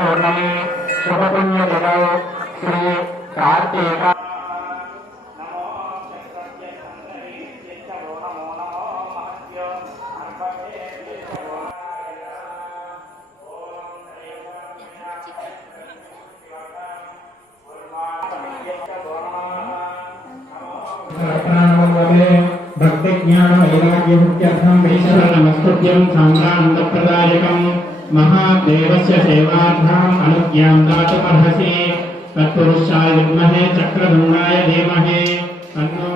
पौर्णमी शुभपुण्यतिथौ श्री कार्तिक भक्ति ज्ञान वैराग्य मुक्त्यर्थं वैशरणमस्तुभ्यं साम्रानन्दप्रदायकं महादेवस्य सेवार्थम् अनुज्ञां दातुमर्हसि तत्पुरुषाय विद्महे चक्रधुण्डाय धीमहि तन्नो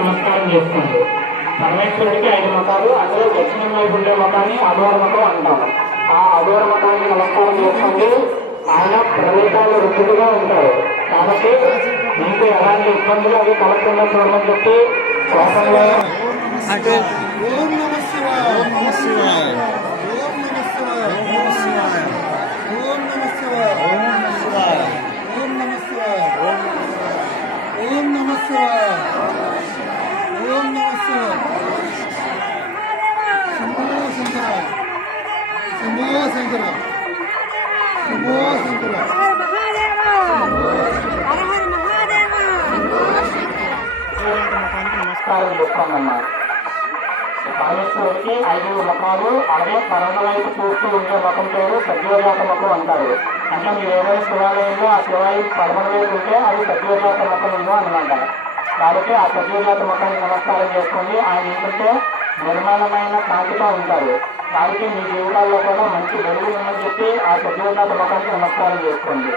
నమస్కారం చేసుకోండి. పరమేశ్వరుడికి 5 మతాలు, అందులో దక్షిణం వైపు ఉండే మతాన్ని అఘోర మతం అంటారు. ఆ అఘోర మతానికి నమస్కారం చేసుకోండి. ఆయన ప్రదేశాలు రుచులుగా ఉంటారు కాబట్టి మీకు ఎలాంటి ఇబ్బందులు అవి కలగకుండా చూడమని చెప్పి కోపంలో నమస్కారం చెప్తానన్నారు. పరమేశ్వరుడికి 5 మతాలు, అలాగే పరమ వైపు చూస్తూ ఉండే మతం పేరు సద్యోజాత మతం అంటారు. అంటే మీరు ఏదైనా శివాలయంలో ఆ శివాలయం పరమ వైపు ఉంటే అది సద్యోజాత మతం ఉందో అనమాట. కాబట్టి ఆ సద్యోజాత మతానికి నమస్కారం చేసుకోండి. ఆయన ఏంటంటే నిర్మాణమైన కాంతిగా ఉంటారు. కాబట్టి మీ జీవితాల్లో కూడా మంచి వెలుగు ఉందని చెప్పి ఆ సద్యోజాత మతానికి నమస్కారం చేసుకోండి.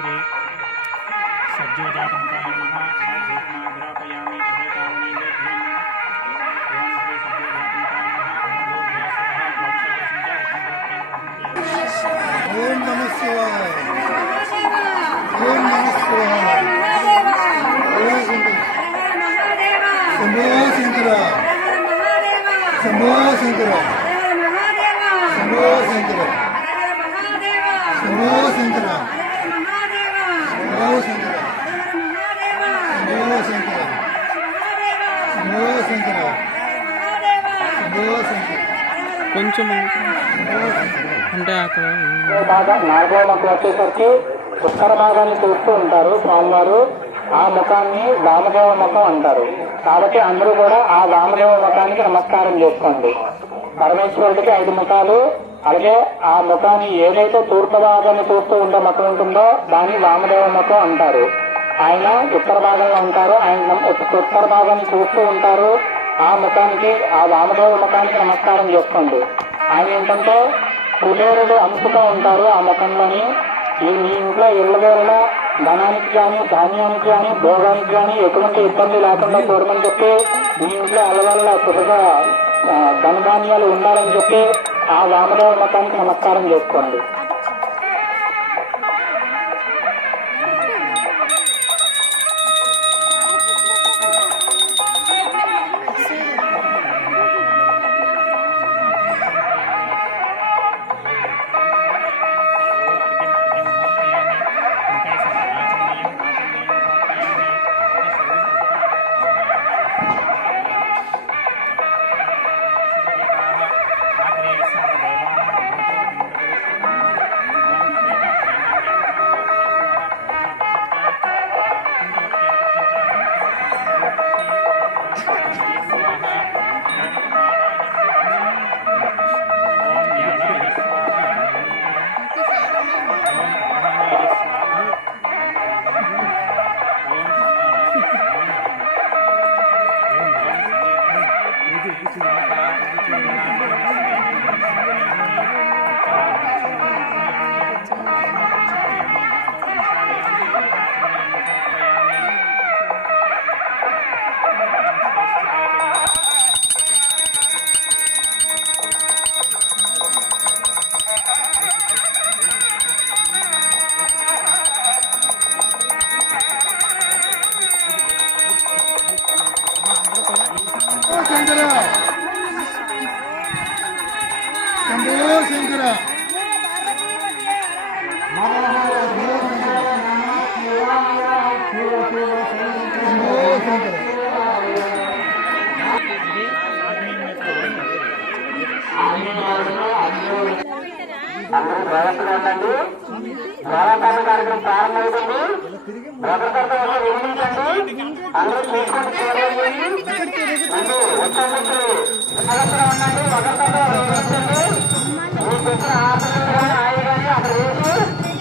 श्री सज्जोजातमुखाय नमः ग्रापयामि ओम नमः शिवाय। ओम नमः शिवाय। शंभो शंकर, शंभो शंकर, शंभो शंकर, शंभो शंकर, शंभो शंकर, शंभो शंकर, शंभो शंकर, शंभो शंकर। కొంచెం అంటే అక్కడ నాలుగవ ముఖం వచ్చేసరికి ఉత్తర భాగాన్ని చూస్తూ ఉంటారు స్వామివారు. ఆ ముఖాన్ని వామదేవ ముఖం అంటారు. కాబట్టి అందరూ కూడా ఆ వామదేవ ముఖానికి నమస్కారం చేసుకోండి. పరమేశ్వరుడికి 5 ముఖాలు. అలాగే ఆ ముఖాన్ని ఏదైతే తూర్పు భాగాన్ని చూస్తూ ఉండే ముఖం ఉంటుందో దాన్ని వామదేవ ముఖం అంటారు. ఆయన ఉత్తర భాగంలో ఉంటారు. ఆయన ఉత్తర భాగాన్ని చూస్తూ ఉంటారు. ఆ ముఖానికి ఆ వామదేవ ముఖానికి నమస్కారం చేసుకోండి. ఆయన ఏంటంటే కుబేరుడు అంశగా ఉంటారు ఆ ముఖంలోని. మీ ఇంట్లో ఇళ్ళవేళ ధనానికి కానీ ధాన్యానికి కానీ భోగానికి కానీ ఎటువంటి ఇబ్బంది లేకుండా చూడమని చెప్పి మీ ఇంట్లో అలవల్ల సుఖగా ధనధాన్యాలు ఉండాలని చెప్పి ఆ వామదేవ ముఖానికి నమస్కారం చేసుకోండి. అందరూ జాగ్రత్తగా ఉండండి. వేలాకాల కార్యక్రమం ప్రారంభమవుతుంది. భద్రతతో వినిపించండి. అందరూ చూసుకుంటూ చూడండి. జాగ్రత్తగా ఉండండి. భద్రతతో వినిపించండి. మీకు వచ్చిన ఆశలు ఆయి కానీ అక్కడ వేసి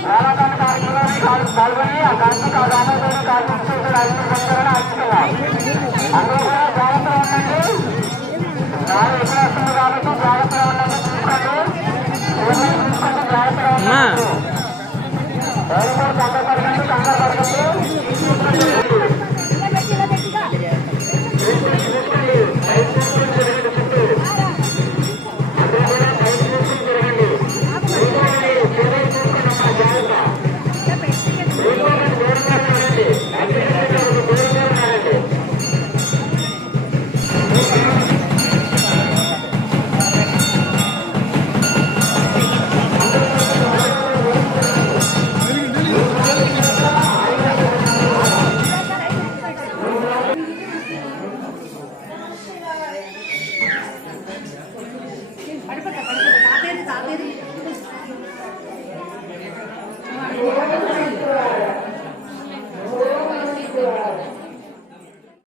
వేలాకాల కార్యక్రమాన్ని పాల్గొని ఆ కార్తీక రామోదయ కార్యక్రమం ఆశిస్తున్నారు. అందరూ కూడా జాగ్రత్తగా ఉండండి. నాలుగు ఎక్కడ వస్తుంది కాబట్టి జాగ్రత్తగా ఉండండి. అమ్మా కంగారు పడకండి.